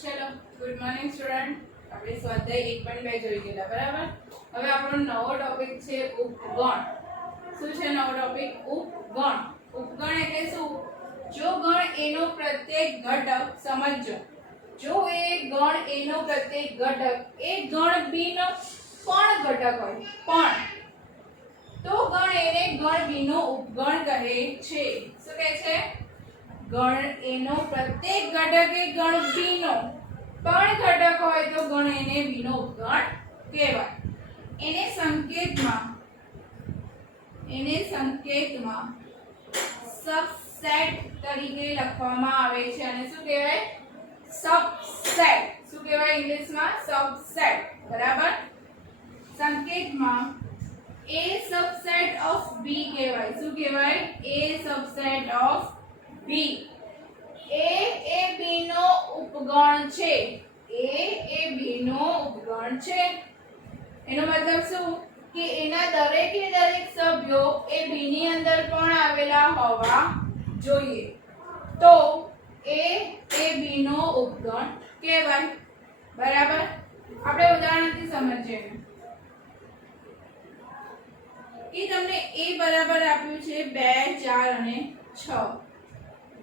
ચલો good morning student. આપણે સ્વાધ્યાય 1.2 જોઈ ગયેલા બરાબર. હવે આપણો નવો ટોપિક છે ઉપગણ. શું છે નવો ટોપિક? ઉપગણ. ઉપગણ એટલે શું? જો ગણ એનો પ્રત્યેક ઘટક સમજો. જો એ ગણ એનો પ્રત્યેક ઘટક એ ગણ બી નો પણ ઘટક હોય પણ તો ગણ એને ગણ બી નો ઉપગણ કહે છે. શું કહે છે? ગણ એનો પ્રત્યેક ઘટક એ ગણ બી નો પણ ઘટક હોય તો ગણ એને બી નો ઉપગણ કહેવાય. એને સંકેતમાં સબસેટ તરીકે લખવામાં આવે છે અને શું કહેવાય? સબસેટ. શું કહેવાય ઇંગ્લિશમાં? સબસેટ. બરાબર. સંકેતમાં a subset of b કહેવાય. શું કહેવાય? a subset of b. a A b નો ઉપગણ છે. a એ b નો ઉપગણ છે. એનો મતલબ શું? કે એના દરેકે દરેક સભ્યો એ b ની અંદર પણ આવેલા હોવા જોઈએ. તો a એ b નો ઉપગણ કહેવાય. બરાબર. આપણે ઉદાહરણથી સમજીએ. એ તમને a બરાબર આપ્યું છે 2 4 અને 6.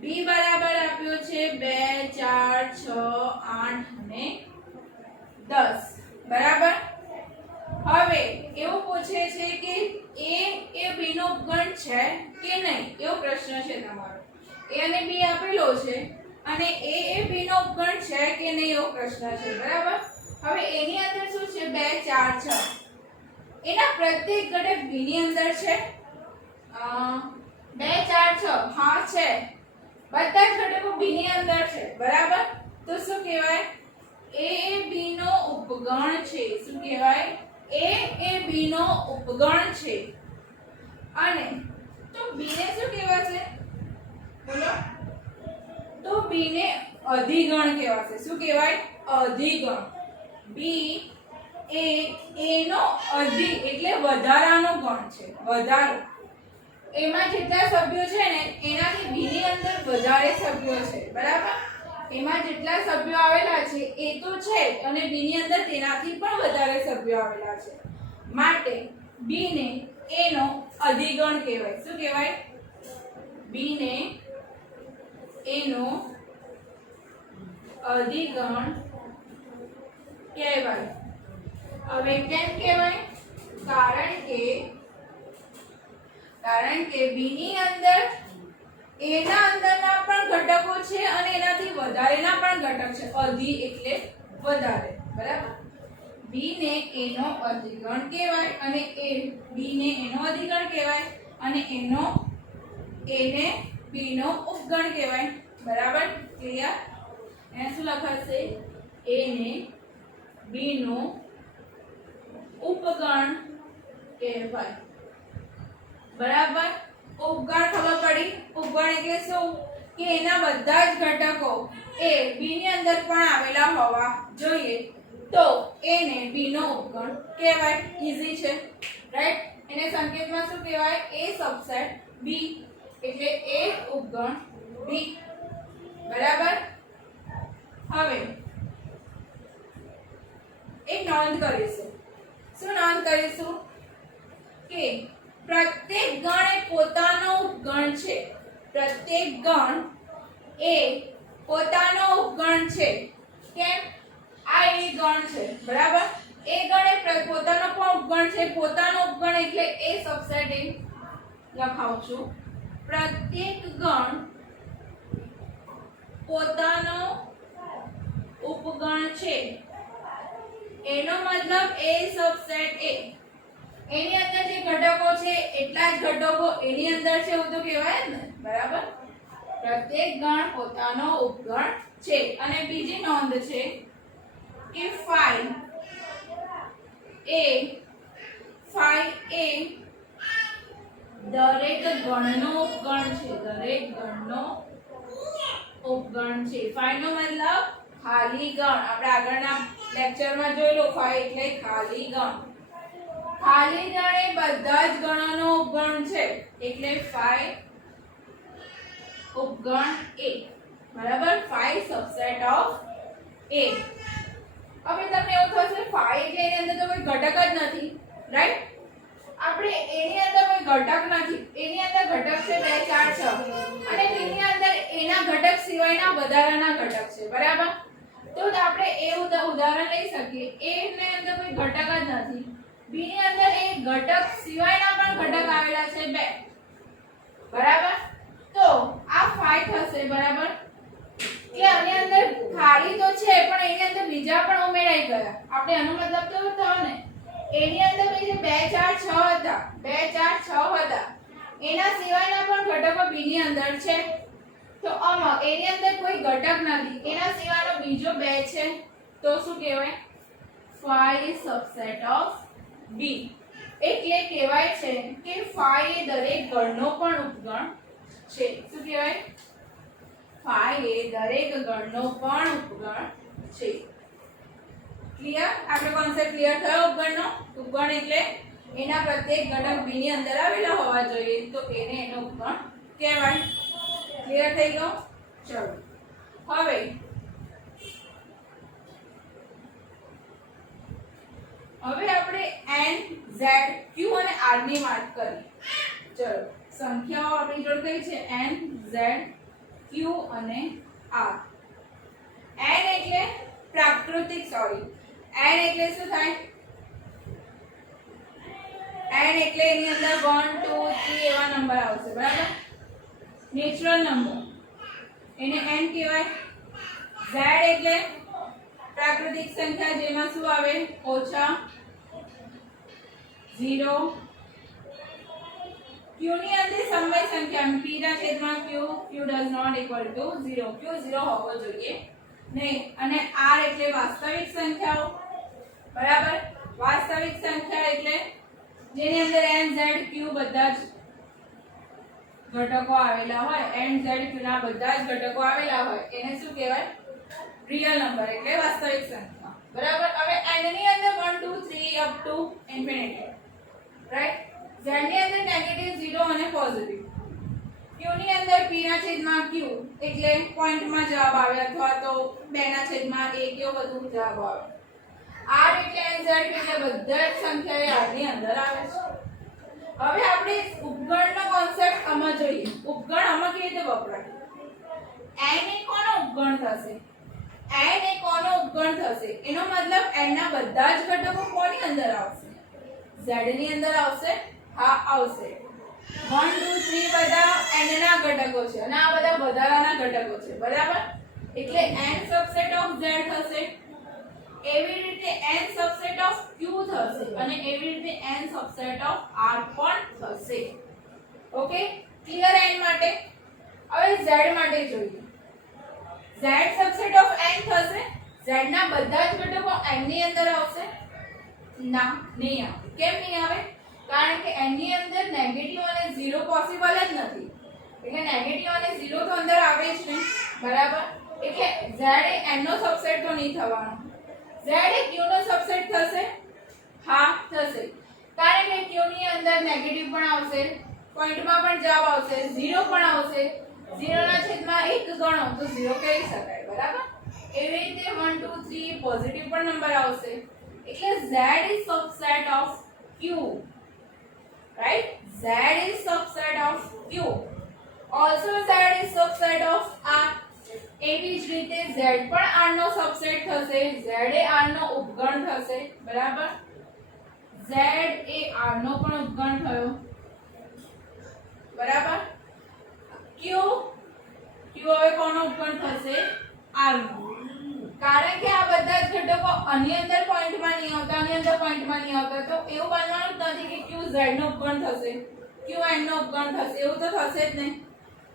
b બરાબર આપ્યો છે 2 4 6 8 અને 10. બરાબર. હવે એવું પૂછે છે કે a એ b નો ઉપગણ છે કે નહીં એવો પ્રશ્ન છે તમારો. a અને b આપેલો છે અને a એ b નો ઉપગણ છે કે નહીં એવો પ્રશ્ન છે. બરાબર. હવે એની અંદર શું છે? 2 4 6. એના પ્રત્યેક ઘટક b ની અંદર છે. 2 4 6 હા છે. બધા જ ઘટકો b ની અંદર છે. બરાબર. તો શું કહેવાય? a એ b નો ઉપગણ છે. શું કહેવાય? a એ b નો ઉપગણ છે. અને તો b ને શું કહેવાશે? બોલો. તો b ને અધિગણ કહેવાશે. શું કહેવાય? અધિગણ. b એ a નો અધિ એટલે વધારાનો ગણ છે. વધારો. એમાં જેટલા સભ્યો છે ને એનાથી b ની અંદર વધારે સભ્યો છે. બરાબર. એમાં જેટલા સભ્યો આવેલા છે એ તો છે અને b ની અંદર તેનાથી પણ વધારે સભ્યો આવેલા છે. માટે b ને a નો અધિગણ કહેવાય. શું કહેવાય? b ને a નો અધિગણ કહેવાય. હવે કેમ કહેવાય? કારણ કે b ની અંદર a ના અંદરના પણ ઘટકો છે અને એનાથી વધારેના પણ ઘટક છે. અધિ એટલે વધારે. બરાબર. b ને a નો અધિગણ કહેવાય અને b ને a નો અધિગણ કહેવાય અને a ને b નો ઉપગણ કહેવાય. બરાબર. ક્લિયર? એને શું લખાશે? a ને b નો ઉપગણ કહેવાય. બરાબર. ઉપગણ ખબર પડી? ઉપગણ એટલે શું? કે એના બધા જ ઘટકો એ b ની અંદર પણ આવેલા હોવા જોઈએ તો એને b નો ઉપગણ કહેવાય. ઈઝી છે. રાઈટ. એને સંકેતમાં શું કહેવાય? a સબસેટ b એટલે a ઉપગણ b. બરાબર. હવે એક નોંધ કરીશું. શું નોંધ કરીશું? કે પ્રત્યેક ગણ એ પોતાનો ઉપગણ છે. પ્રત્યેક ગણ એ પોતાનો ઉપગણ છે. કેમ? આ એ ગણ છે. બરાબર. એ ગણ એ પોતાનો પણ ઉપગણ છે. પોતાનો ઉપગણ એટલે એ સબસેટ એ લખાવું છું. પ્રત્યેક ગણ પોતાનો ઉપગણ છે. એનો મતલબ એ સબસેટ એ એની અંદર જે ઘટકો છે એટલા જ ઘટકો એની અંદર છે એવું તો કહેવાય ને. બરાબર. પ્રત્યેક ગણ પોતાનો ઉપગણ છે. અને બીજી નોંધ છે કે phi એ દરેક ગણનો ઉપગણ છે. દરેક ગણનો ઉપગણ છે. phi નો મતલબ ખાલી ગણ. આપણે આગળના લેક્ચરમાં જોયેલું. phi એટલે ખાલી ગણ. ખાલી ગણ એ બધા જ ગણોનો ઉપગણ છે એટલે phi ઉપગણ a. બરાબર. phi સબસેટ ઓફ એ. હવે તમને એવું થશે 5 એટલે એની અંદર તો કોઈ ઘટક જ નથી, રાઈટ? આપણે એની અંદર કોઈ ઘટક નથી, એની અંદર ઘટક છે 2 4 6 અને બીની અંદર એના ઘટક સિવાયના વધારાના ઘટક છે, બરાબર? તો આપણે એ ઉદાહરણ લઈ શકીએ. a ની અંદર કોઈ ઘટક જ નથી, b ની અંદર એ ઘટક સિવાયના પણ ઘટક આવેલા છે 2, બરાબર? તો આ 5 થશે, બરાબર? કે આની અંદર ખાલી તો છે પણ એની અંદર બીજા પણ ઉમેરાઈ ગયા. આપણે આનો મતલબ તો થયો ને, એની અંદર બીજે 2 4 6 હતા, 2 4 6 હતા, એના સિવાયના પણ ઘટકો b ની અંદર છે. તો આમાં એની અંદર કોઈ ઘટક નથી, એના સિવાયનો બીજો 2 છે, તો શું કહેવાય? 5 is subset of b. એટલે કહેવાય છે કે 5 એ દરેક ગણનો પણ ઉપગણ છે. શું કહેવાય? 5 એ દરેક ગણનો પણ ઉપગણ છે. ક્લિયર? આપણો કોન્સેપ્ટ ક્લિયર થયો ઉપગણનો? ઉપગણ એટલે એના પ્રત્યેક ઘટક b ની અંદર આવેલા હોવા જોઈએ, તો એને એનો ઉપગણ કહેવાય. ક્લિયર થઈ ગયો? ચલો હવે આપણે n z q અને r ની વાત કરીએ. ચલો સંખ્યાઓ આપણી જોડે કઈ છે? n z q અને r. n એટલે પ્રાકૃતિક, સોરી, n એટલે શું થાય? n એટલે એની અંદર 1 2 3 એવા નંબર આવશે, બરાબર? નેચરલ નંબર, એને n કહેવાય. z એટલે પ્રાકૃતિક સંખ્યા, જેમાં શું આવે? ઓછા, 0. q ની અંદર સમય સંખ્યા, p ના છેદમાં q, q does not equal to 0, q 0 હોવો જોઈએ નહીં. અને r એટલે વાસ્તવિક સંખ્યાઓ, બરાબર? વાસ્તવિક સંખ્યા એટલે જેની અંદર n z q બધા જ ઘટકો આવેલા હોય, n z q ના બધા જ ઘટકો આવેલા હોય, એને શું કહેવાય? રિયલ નંબર એટલે વાસ્તવિક સંખ્યા, બરાબર? હવે n ની અંદર 1 2 3 up to infinity, right? z ની અંદર નેગેટિવ 0 અને પોઝિટિવ, q ની અંદર p ના છેદમાં q એટલે પોઈન્ટમાં જવાબ આવે, અથવા તો 2 ના છેદમાં 1 કેવું બધું જવાબ આવે. r એટલે n z એટલે બધા જ સંખ્યાઓ r ની અંદર આવે છે. હવે આપણે ઉપગણનો કોન્સેપ્ટ આમાં જોઈએ. ઉપગણ આમાં કેવી રીતે વપરાય? n એ કોનો ઉપગણ થશે? n એ કોનો ઉપગણ થશે? એનો મતલબ n ના બધા જ ઘટકો કોની અંદર આવશે? z ની અંદર આવશે. હા, આવશે. 1 2 3 બધા n ના ઘટકો છે અને આ બધા વધારાના ઘટકો છે, બરાબર? એટલે n સબસેટ ઓફ z થશે. એવી રીતે n સબસેટ ઓફ q થશે અને એવી રીતે n સબસેટ ઓફ r પણ થશે. Okay, clear? n માટે. હવે z માટે જોઈએ. z સબસેટ ઓફ n થશે. z ના બધા જ ઘટકો n ની અંદર આવશે? ના, નહીં આવે. કેમ નહીં આવે? કારણ કે n ની અંદર નેગેટિવ અને 0 પોસિબલ જ નથી. એટલે નેગેટિવ અને 0 તો અંદર આવે જ નહીં, બરાબર? એટલે z એ n નો સબસેટ તો નહીં થવાનો. z એ q નો સબસેટ થશે? હા, થશે. કારણ કે q ની અંદર નેગેટિવ પણ આવશે, પોઈન્ટમાં પણ જવાબ આવશે, 0 પણ આવશે. 0 ના છેદમાં 1 ગણો તો 0 કહી શકાય, બરાબર? એવી રીતે 1 2 3 પોઝિટિવ પણ નંબર આવશે. એટલે z is subset of q, right? z is subset of q. Also z is subset of r. એવી જ રીતે z પણ r નો સબસેટ થશે. z એ r નો ઉપગણ થશે, બરાબર? z એ r નો પણ ઉપગણ થયો, બરાબર? q હવે કોનો ઉપગણ થશે? r નો. કારણ કે આ બધા જ ઘટકો આની અંદર પોઈન્ટમાં નહીં આવતા, આની અંદર પોઈન્ટમાં નહીં આવતા, તો એવું બનવાનું જ નથી કે q z નો ઉપગણ થશે, q n નો ઉપગણ થશે. એવું તો થશે જ નહીં.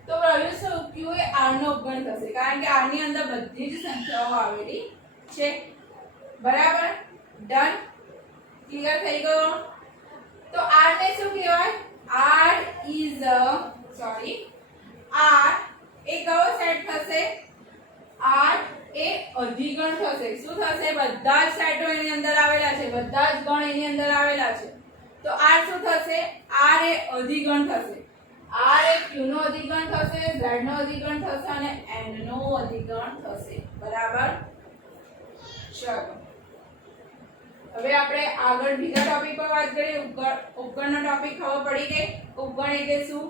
તો રહ્યું શું? q એ r નો ઉપગણ થશે, કારણ કે r ની અંદર બધી જ સંખ્યાઓ આવેલી છે, બરાબર? ડન? ક્લિયર થઈ ગયો? તો r ને શું કહેવાય? r એ કયો સેટ થશે? r એ અધિગણ થશે. શું થશે? બધા જ સેટો એની અંદર આવેલા છે, બધા જ ગણ એની અંદર આવેલા છે, તો r શું થશે? r એ અધિગણ થશે. r એ q નો અધિગણ થશે, z નો અધિગણ થશે અને n નો અધિગણ થશે, બરાબર? ચાલો હવે આપણે આગળ બીજા ટોપિક પર વાત કરીએ. ઉપગણનો ટોપિક ખબર પડી ગઈ. ઉપગણ એટલે શું?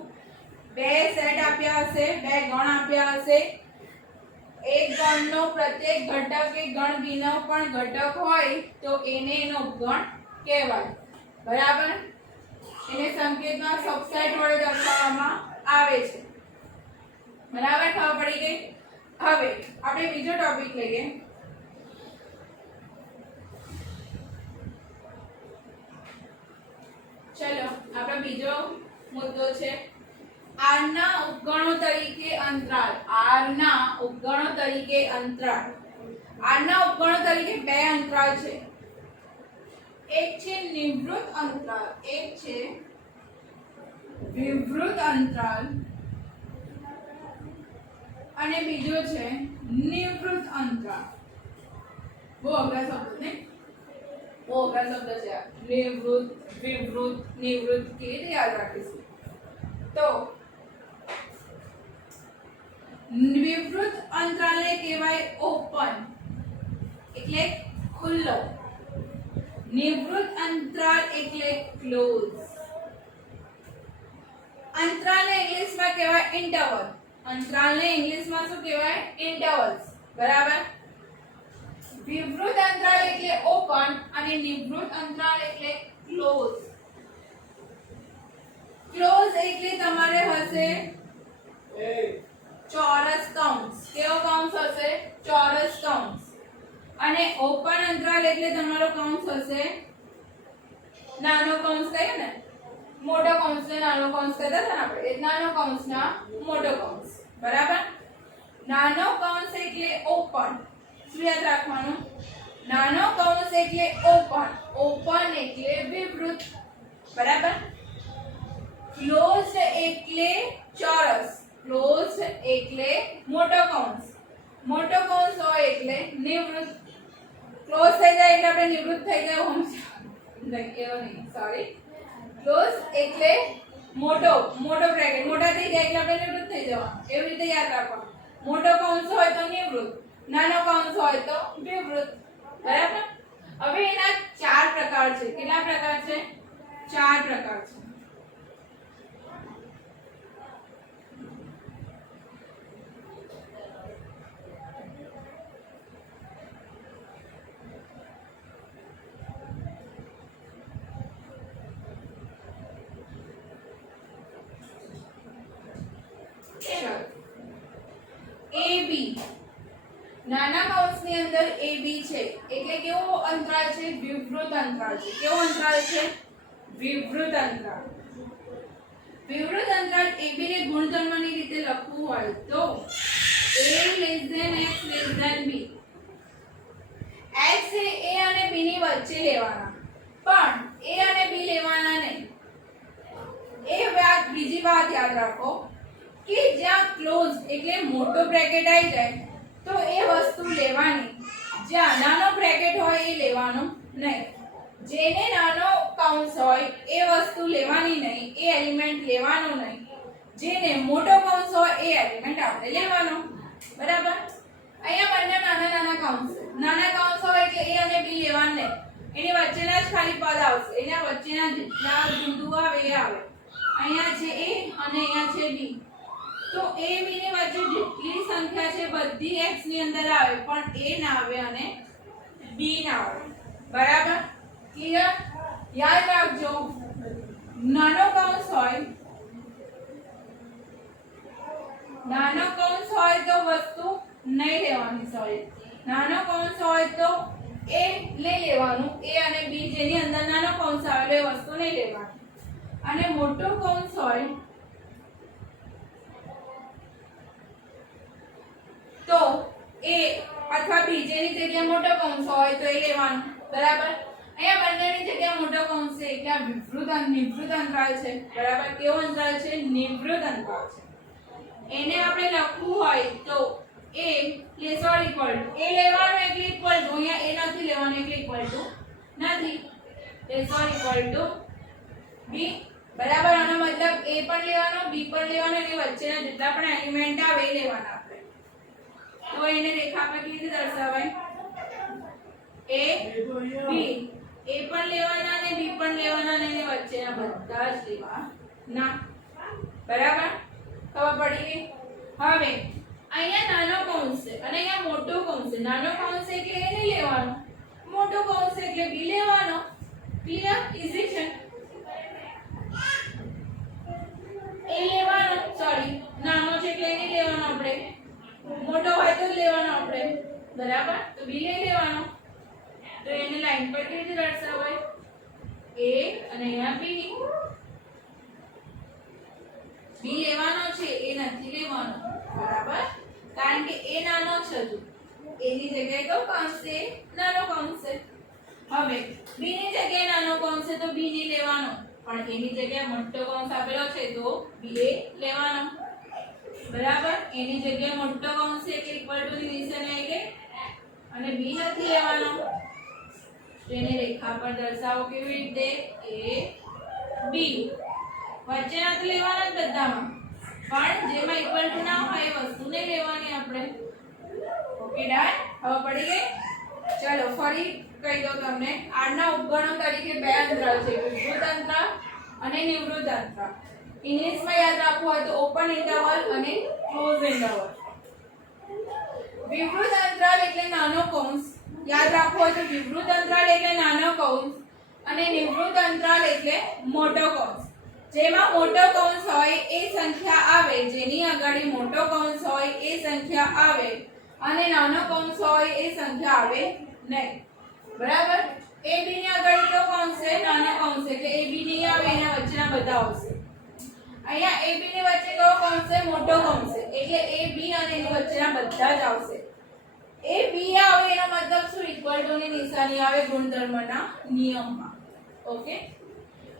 બે સેટ આપ્યા હશે, બે ગણ આપ્યા હશે. એક ગણનો પ્રત્યેક ઘટક એ ગણ બીનો પણ ઘટક હોય તો એને એનો ઉપગણ કહેવાય. બરાબર? એને સંકેતમાં સબસેટ વડે દર્શાવવામાં આવે છે. બરાબર, ખબર પડી ગઈ. હવે આપણે બીજો ટોપિક લઈએ. ચલો આપણો બીજો મુદ્દો છે r ના ઉપગણો તરીકે અંતરાલ. r ના ઉપગણો તરીકે અંતરાલ. r ના ઉપગણો તરીકે બે અંતરાલ છે. એક છે નિવૃત્ત અંતરાલ, એક છે વિવૃત અંતરાલ અને બીજો છે નિવૃત્ત અંતરાલ. બહુ અઘરા શબ્દ ને, બહુ અઘરા શબ્દ છે. નિવૃત્ત, વિવૃત, નિવૃત્ત કેવી રીતે યાદ રાખીશું? તો વિવૃત અંતરાલને કહેવાય ઓપન એટલે ખુલ્લો. નિવૃત્ત અંતરાલ એટલે ક્લોઝ. અંતરાલને ઇંગ્લિશમાં કહેવાય ઇન્ટરવલ. અંતરાલને ઇંગ્લિશમાં શું કહેવાય? ઇન્ટરવલ્સ. બરાબર? વિવૃત અંતરાલ એટલે ઓપન અને નિવૃત્ત અંતરાલ એટલે ક્લોઝ. ક્લોઝ એટલે તમારે હશે ચોરસ કૌંસ. કેવો કૌંસ હશે? ચોરસ કૌંસ. અને ઓપન અંતરાલ એટલે તમારો કૌંસ હશે નાનો કૌંસ. કહીએ ને મોટો કૌંસ ને નાનો કૌંસ કહેતા હતા ને આપણે, એ નાનો કૌંસ ના મોટો કૌંસ. બરાબર? નાનો કૌંસ એટલે ઓપન. શું યાદ રાખવાનું? નાનો કૌંસ એટલે ઓપન, ઓપન એટલે વિવૃત. બરાબર? ક્લોઝ એટલે ચોરસ, ક્લોઝ એટલે મોટો કૌંસ, મોટો કૌંસ હોય એટલે નિવૃત્ત. ક્લોઝ થઈ જાય એટલે આપણે નિવૃત્ત થઈ ગયા હોમ નહીં, એવું નહીં, સોરી. ક્લોઝ એટલે મોટો બ્રેકેટ, મોટા થઈ જાય એટલે આપણે નિવૃત્ત થઈ જવાનું. એવી રીતે યાદ રાખવાનું. મોટો કૌંસ હોય તો નિવૃત્ત, નાનો કૌંસ હોય તો વિવૃત્ત. બરાબર? હવે એના ચાર પ્રકાર છે. કેટલા પ્રકાર છે? ચાર પ્રકાર છે. AB નાના કૌંસની અંદર AB છે એટલે કેવો અંતરાલ છે? વિવૃત અંતરાલ છે. કેવો અંતરાલ છે? વિવૃત અંતરાલ. વિવૃત અંતરાલ AB ને ગુણધર્મની રીતે લખવું હોય તો A x b. x A A અને B ની વચ્ચે લેવાના, પણ A અને B લેવાના નહીં. બીજી વાત યાદ રાખો કે જ્યાં ક્લોઝ એટલે મોટો બ્રેકેટ આવી જાય તો એ વસ્તુ લેવાની, જ્યાં નાનો બ્રેકેટ હોય એ લેવાનું નહીં. જેને નાનો કૌંસ હોય એ વસ્તુ લેવાની નહીં, એ એલિમેન્ટ લેવાનો નહીં. જેને મોટો કૌંસ હોય એ એલિમેન્ટ આપણે લેવાનો. બરાબર? અહીંયા બંને નાના નાના કૌંસ છે. નાના કૌંસ હોય એટલે A અને B લેવાના નહીં. એની વચ્ચેના જ ખાલી પદ આવશે. એના વચ્ચેના જેટલા બિંદુ આવે એ આવે. અહીંયા છે A અને અહીંયા છે B. તો A B ની વચ્ચે જેટલી સંખ્યા છે બધી x ની અંદર આવે, પણ A ના આવે અને B ના આવે. બરાબર? ક્લિયર? યાદ રાખજો, નાનો કૌંસ હોય તો વસ્તુ નહીં લેવાની. સોરી, નાનો કૌંસ હોય તો A લઈ લેવાનું, A અને B જેની અંદર નાનો કૌંસ આવેલો એ વસ્તુ નહીં લેવાની. અને મોટો કૌંસ હોય તો A અથવા B જેની જગ્યાએ મોટો કૌંસ હોય તો એ લેવાનું. બરાબર? અહીંયા બંનેની જગ્યાએ મોટો કૌંસ છે એટલે આ નિવૃત્ત અંતરાલ છે. બરાબર? કેવો અંતરાલ છે? નિવૃત્ત અંતરાલ છે. એને આપણે લખવું હોય તો A less or equal to, A લેવાનું એટલે ઇક્વલ ટુ, અહીંયા A નથી લેવાનું એટલે ઇક્વલ ટુ નથી, less or equal to B. બરાબર? આનો મતલબ A પણ લેવાનો, B પણ લેવાનો, એની વચ્ચેના જેટલા પણ એલિમેન્ટ આવે એ લેવાના આપણે. તો એને રેખા પર કેવી રીતે દર્શાવાય? એ બી એ પણ લેવાના ને બી પણ લેવાના ને એની વચ્ચેના બધા જ લેવાના. બરાબર, ખબર પડી ગઈ? હવે અહીંયા નાનો કૌંસ છે અને અહીંયા મોટો કૌંસ છે. નાનો કૌંસ એટલે એ નહીં લેવાનો, મોટો કૌંસ એટલે બી લેવાનો. ક્લિયર? ઈઝી છે. એ લેવાનો, સોરી નાનો છે એટલે નહીં લેવાનો આપણે, મોટો હોય તો જ લેવાનો આપણે. બરાબર, તો બી લઈ લેવાનો. તો એને લાઈન પર કેવી રીતે દર્શાવાય? એ અને અહીંયા બી. બી લેવાનો છે, એ નથી લેવાનો. બરાબર, કારણ કે એ નાનો છે હજુ. એની જગ્યાએ કયો કૌંસ છે? નાનો કૌંસ છે. હવે બી ની જગ્યાએ નાનો કૌંસ છે તો બી નહીં લેવાનો, પણ એની જગ્યાએ મોટો કૌંસ આપેલો છે તો બી એ લેવાનો. બરાબર, એની જગ્યાએ મોટો કૌંસ છે કે ઇક્વલ ટુ ની નિશાની આવી ગઈ અને બી નથી લેવાનો. તેને રેખા પર દર્શાવો કેવી રીતે? એ બી. વચ્ચેના તો લેવાના જ બધામાં, પણ જેમાં ઇક્વલ ટુ ના હોય એ વસ્તુ નહીં લેવાની આપણે. Okay done? હવે પડી ગઈ? ચલો ફરી કહી દઉં તમને. આના ઉપગણો તરીકે બે અંતરાલ છે, વિવૃત અંતરાલ અને નિવૃત્ત અંતરાલ. ઇંગ્લિશમાં યાદ રાખવું હોય તો ઓપન ઇન્ટરવલ અને ક્લોઝ ઇન્ટરવલ. વિવૃત અંતરાલ એટલે નાનો કૌંસ. યાદ રાખવું હોય તો વિવૃત અંતરાલ એટલે નાનો કૌંસ અને નિવૃત્ત અંતરાલ એટલે મોટો કૌંસ. જેમાં મોટો કૌંસ હોય એ સંખ્યા આવે, જેની આગળ મોટો કૌંસ હોય એ સંખ્યા આવે અને નાનો કૌંસ હોય એ સંખ્યા આવે નહીં. બરાબર, એ બી ની આગળ કયો કૌંસ છે? નાનો કૌંસ, એટલે એ બી નહીં આવે, એના વચ્ચેના બધા આવશે. અહીંયા એ બી ની વચ્ચે કયો કૌંસ છે? મોટો કૌંસ છે, એટલે એ બી અને એની વચ્ચેના બધા જ આવશે. એ બી આવે એનો મતલબ શું? ઇક્વલ ટુ ની નિશાની આવે ગુણધર્મના નિયમમાં. ઓકે,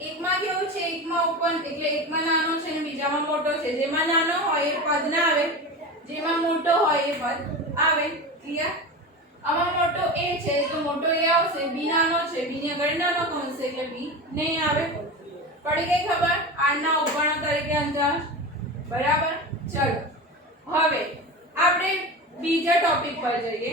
એકમાં કેવું છે? એકમાં ઓપન એટલે એકમાં નાનો છે અને બીજામાં મોટો છે. જેમાં નાનો હોય એ પદ ના આવે, જેમાં મોટો હોય એ પદ આવે. ક્લિયર? આમાં મોટો એ છે તો મોટો એ આવશે, બી નાનો છે, બી ની આગળ નાનો કૌંસ છે એટલે બી નહીં આવે. પડી ગઈ ખબર? આના ઉપગણો તરીકે અંતરાલ. બરાબર, ચલો હવે આપણે બીજા ટોપિક પર જઈએ.